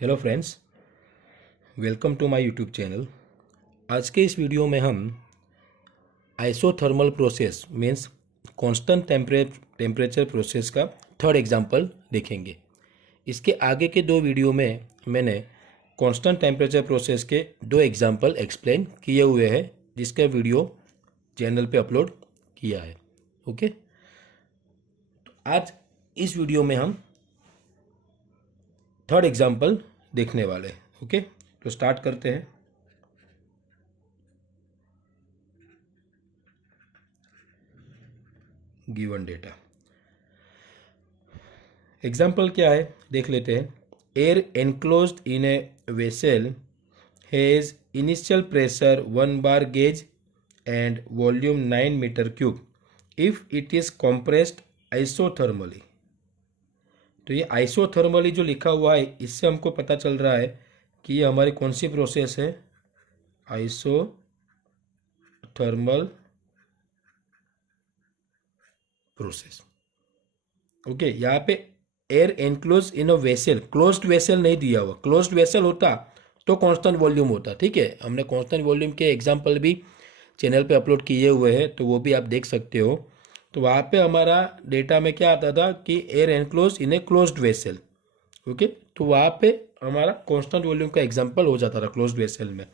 Hello friends, welcome to my YouTube channel. आज के इस वीडियो में हम isothermal process means constant temperature process का थर्ड एग्जांपल देखेंगे। इसके आगे के दो वीडियो में मैंने कांस्टेंट टेम्परेचर प्रोसेस के दो एग्जांपल एक्सप्लेन किए हुए हैं, जिसका वीडियो चैनल पे अपलोड किया है। ओके, तो आज इस वीडियो में हम थर्ड एग्जांपल देखने वाले हैं। ओके, तो स्टार्ट करते हैं। गिवन डेटा एग्जाम्पल क्या है देख लेते हैं। Air enclosed in a vessel has initial pressure 1 bar gauge and volume 9 metre cube if it is compressed isothermally. तो ये आइसोथर्मली जो लिखा हुआ है, इससे हमको पता चल रहा है कि ये हमारी कौन सी प्रोसेस है, आइसोथर्मल प्रोसेस। ओके, यहाँ पे air enclose in a vessel, closed vessel नहीं दिया हुआ। क्लोज्ड वेसल होता तो कांस्टेंट वॉल्यूम होता। ठीक है, हमने कांस्टेंट वॉल्यूम के एग्जांपल भी चैनल पे अपलोड किए हुए हैं, तो वो भी आप देख सकते हो। तो वहाँ पे हमारा डेटा में क्या आता था कि air enclose in a closed vessel. Okay, तो वहाँ पे हमारा कांस्टेंट वॉल्यूम का एग्जांपल हो जाता था क्लोज्ड वेसल में।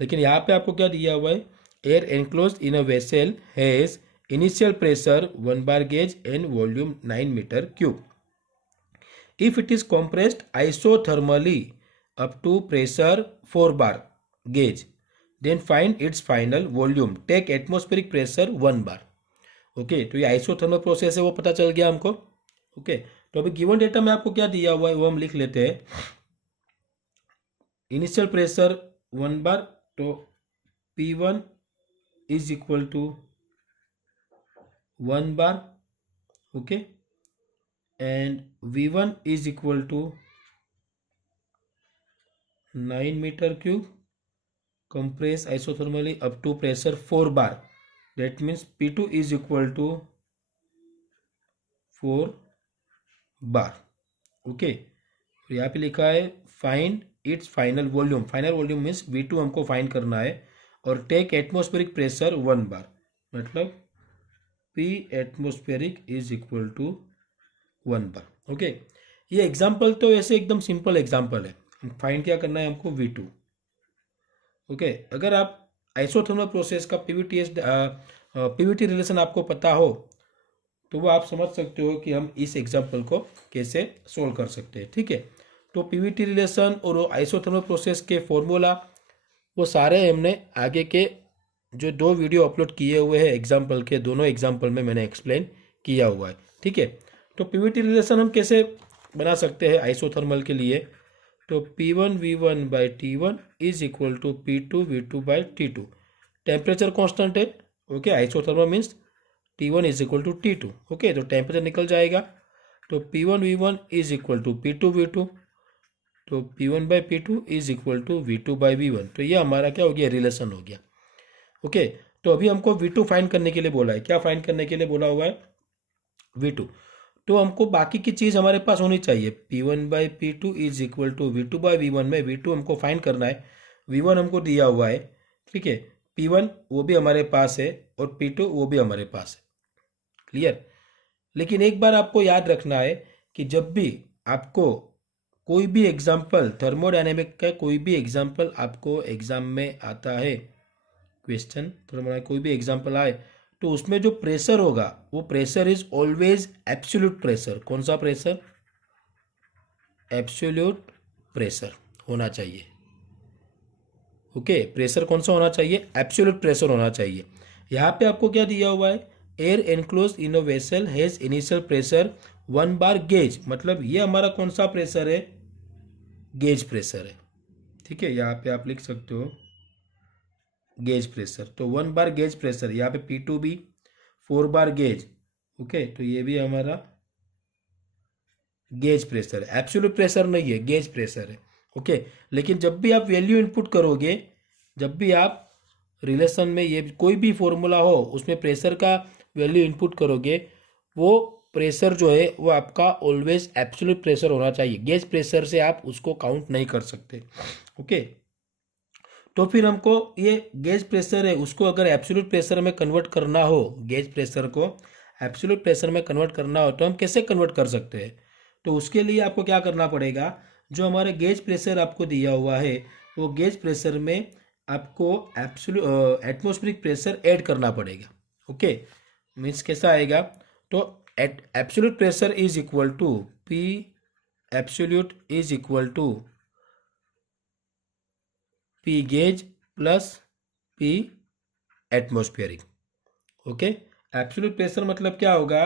लेकिन यहाँ पे आपको क्या दिया हुआ है, air enclose in a vessel has initial pressure 1 bar gauge and volume 9 meter cube. If it is compressed isothermally up to pressure 4 bar gauge, then find its final volume. Take atmospheric pressure 1 bar. Okay, तो ये isothermal process है, वो पता चल गया हमको। Okay, तो अभी गिवन डेटा में आपको क्या दिया हुआ है वो हम लिख लेते हैं। इनिशियल प्रेशर 1 bar, तो P1 is equal to 1 bar. Okay, and V1 is equal to 9 meter cube compress isothermally up to pressure 4 bar. That means P2 is equal to 4 bar. Okay, तो यहाँ पे लिखा है find its final volume. Final volume means V2 हमको find करना है, और take atmospheric pressure 1 bar, मतलब P atmospheric is equal to 1 bar. Okay, ये एग्जाम्पल तो ऐसे एकदम सिंपल एग्जाम्पल है। फाइंड क्या करना है हमको, V2। ओके, अगर आप आइसोथर्मल प्रोसेस का पीवीटी रिलेशन आपको पता हो, तो वो आप समझ सकते हो कि हम इस एग्जाम्पल को कैसे सोल्व कर सकते हैं। ठीक है, तो पीवीटी रिलेशन और आइसोथर्मल प्रोसेस के फॉर्मूला वो सारे हमने आगे के जो दो वीडियो अपलोड किए हुए हैं एग्जाम्पल के, दोनों एग्जाम्पल में मैंने एक्सप्लेन किया हुआ है। ठीक है, तो पीवीटी रिलेशन हम कैसे बना सकते हैं आइसोथर्मल के लिए, तो P1 V1 by T1 is equal to P2 V2 by T2। Temperature constant है। Okay, isothermal means T1 is equal to T2। Okay, तो टेम्परेचर निकल जाएगा, तो P1 V1 is equal to P2 V2, तो P1 by P2 is equal to V2 by V1। तो ये हमारा क्या हो गया, रिलेशन हो गया। ओके, तो अभी हमको V2 फाइंड करने के लिए बोला है। क्या फाइंड करने के लिए बोला हुआ है, V2। तो हमको बाकी की चीज़ हमारे पास होनी चाहिए। P1 by P2 is equal to V2 by V1 में V2 हमको फाइंड करना है, V1 हमको दिया हुआ है। ठीक है, P1 वो भी हमारे पास है और P2 वो भी हमारे पास है। क्लियर। लेकिन एक बार आपको याद रखना है कि जब भी आपको कोई भी एग्जाम्पल, थर्मोडायनेमिक का कोई भी एग्जाम्पल आपको एग्जाम में आता है, क्वेश्चन थर्मोडायनेमिक कोई भी एग्जाम्पल आए, तो उसमें जो प्रेशर होगा वो pressure is always absolute pressure. कौन सा प्रेशर, एब्सोल्यूट प्रेशर होना चाहिए। ओके, प्रेशर कौन सा होना चाहिए, एब्सोल्यूट प्रेशर होना चाहिए। यहाँ पे आपको क्या दिया हुआ है, air enclose in a vessel has initial pressure 1 bar gauge, मतलब ये हमारा कौन सा प्रेशर है, गेज प्रेशर है। ठीक है, यहाँ पे आप लिख सकते हो गेज प्रेशर, तो 1 bar गेज प्रेशर। यहाँ पे P2 भी 4 bar गेज। ओके, तो ये भी हमारा गेज प्रेशर है, एब्सोल्यूट प्रेशर नहीं है, गेज प्रेशर है। ओके, लेकिन जब भी आप वैल्यू इनपुट करोगे, जब भी आप रिलेशन में ये कोई भी फॉर्मूला हो उसमें प्रेशर का वैल्यू इनपुट करोगे, वो प्रेशर जो है वो आपका ऑलवेज एब्सोल्यूट प्रेशर होना चाहिए। गेज प्रेशर से आप उसको काउंट नहीं कर सकते। ओके, तो फिर हमको ये गेज प्रेशर है उसको अगर एब्सोल्यूट प्रेशर में कन्वर्ट करना हो, गेज प्रेशर को एब्सोल्यूट प्रेशर में कन्वर्ट करना हो तो हम कैसे कन्वर्ट कर सकते हैं? तो उसके लिए आपको क्या करना पड़ेगा, जो हमारे गेज प्रेशर आपको दिया हुआ है वो गेज प्रेशर में आपको एब्सोल्यूट एटमॉस्फेरिक प्रेशर ऐड करना पड़ेगा। ओके, मीन्स कैसा आएगा, तो absolute pressure is equal to p absolute is equal to p gauge plus p atmospheric. Okay, absolute pressure मतलब क्या होगा,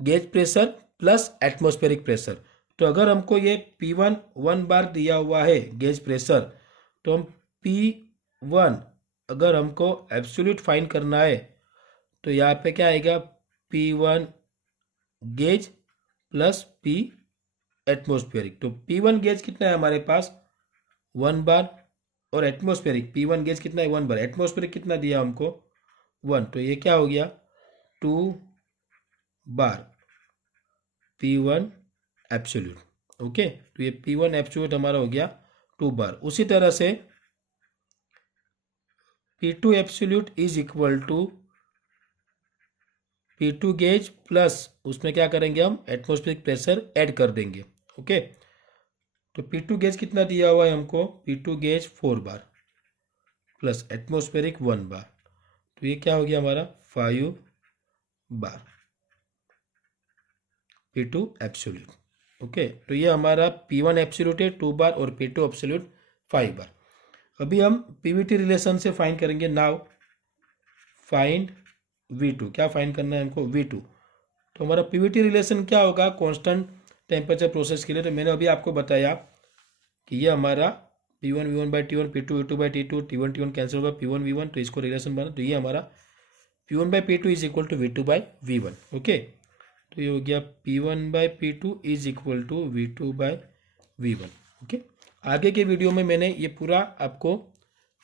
gauge pressure plus atmospheric pressure. तो अगर हमको ये P1 1 बार दिया हुआ है गेज प्रेशर, तो हम P1 अगर हमको एब्सोल्यूट फाइंड करना है तो यहाँ पे क्या आएगा, P1 gauge plus P atmospheric. तो P1 गेज कितना है हमारे पास 1 बार, और एटमॉस्फेरिक P1 गेज कितना है 1 बार, एटमॉस्फेरिक कितना दिया हमको 1, तो ये क्या हो गया 2 बार P1 एब्सोल्यूट। ओके, तो ये P1 एब्सोल्यूट हमारा हो गया 2 बार। उसी तरह से P2 absolute is equal to P2 gauge plus उसमें क्या करेंगे हम एटमॉस्फेरिक प्रेशर ऐड कर देंगे। ओके, तो P2 गेज कितना दिया हुआ है हमको, P2 गेज 4 बार प्लस एटमॉस्फेरिक 1 बार, तो ये क्या हो गया हमारा 5 बार P2 एब्सोल्यूट। ओके, तो ये हमारा P1 एब्सोल्यूट है 2 बार और P2 एब्सोल्यूट 5 बार। अभी हम पीवीटी रिलेशन से फाइंड करेंगे। नाउ फाइंड V2, क्या फाइंड करना है हमको V2। तो हमारा पीवीटी रिलेशन क्या होगा, कांस्टेंट टेम्परेचर प्रोसेस के लिए। तो मैंने अभी आपको बताया कि ये हमारा P1 V1 by T1, P2 V2 by T2, T1 T1 cancel होगा, P1 V1, तो इसको रिलेशन बना, तो ये हमारा P1 by P2 is equal to V2 by V1। Okay, तो ये हो गया P1 by P2 is equal to V2 by V1। Okay, आगे के वीडियो में मैंने ये पूरा आपको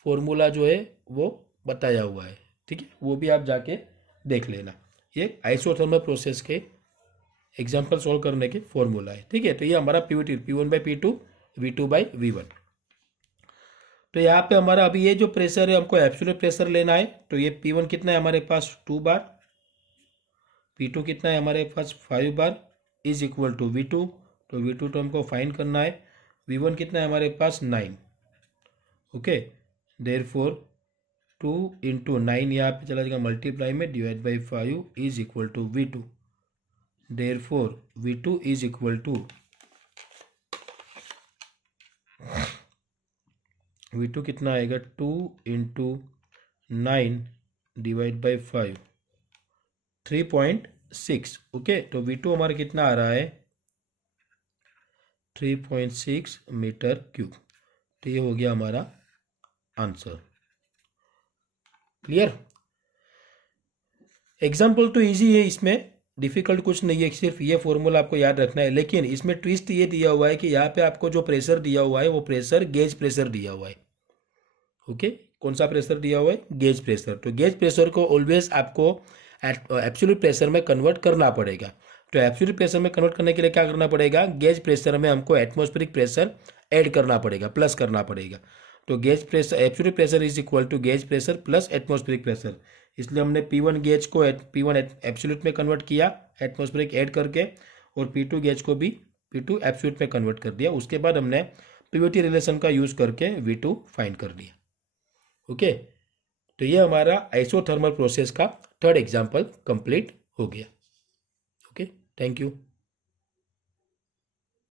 फॉर्मूला जो है वो बताया हुआ है, ठीक है, वो भी आप जाके देख लेना। ये आइसोथर्मल प्रोसेस के एग्जाम्पल सॉल्व करने के फॉर्मूला है, ठीक है। तो ये हमारा Pvt P1 by P2 V2 by V1। तो यहाँ पे हमारा अभी ये जो प्रेशर है हमको एब्सोल्यूट प्रेशर लेना है। तो ये P1 कितना है हमारे पास 2 बार, P2 कितना है हमारे पास 5 bar is equal to V2, तो V2 तो हमको फाइंड करना है। V1 कितना है हमारे पास 9। ओके, देयरफॉर 2 इंटू 9 यहाँ पे चला जाएगा मल्टीप्लाई में, divide by 5 is equal to V2। Therefore V2 is equal to V2 कितना आएगा 2 इंटू 9 डिवाइड बाई 5 3.6। ओके, तो V2 हमारा कितना आ रहा है 3.6 मीटर क्यूब। तो ये हो गया हमारा आंसर। क्लियर, एग्जाम्पल तो इजी है, इसमें डिफिकल्ट कुछ नहीं है, सिर्फ ये फॉर्मूला आपको याद रखना है। लेकिन इसमें ट्विस्ट ये दिया हुआ है कि यहाँ पे आपको जो प्रेशर दिया हुआ है वो प्रेशर गेज प्रेशर दिया हुआ है। ओके, कौन सा प्रेशर दिया हुआ है, गेज प्रेशर। तो गेज प्रेशर को ऑलवेज आपको एब्सोल्यूट प्रेशर में कन्वर्ट करना पड़ेगा। तो एब्सोल्यूट प्रेशर में कन्वर्ट करने के लिए क्या करना पड़ेगा, गेज प्रेशर में हमको एटमॉस्फेरिक प्रेशर ऐड करना पड़ेगा, प्लस करना पड़ेगा। तो gauge pressure absolute pressure is equal to gauge pressure plus atmospheric pressure. इसलिए हमने P1 गेज को P1 एब्सोल्यूट में कन्वर्ट किया एटमॉस्फेरिक ऐड करके, और P2 गेज को भी P2 एब्सोल्यूट में कन्वर्ट कर दिया। उसके बाद हमने पीवीटी रिलेशन का यूज करके V2 फाइंड कर दिया। ओके, तो ये हमारा आइसोथर्मल प्रोसेस का थर्ड एग्जाम्पल कंप्लीट हो गया। Okay, thank you.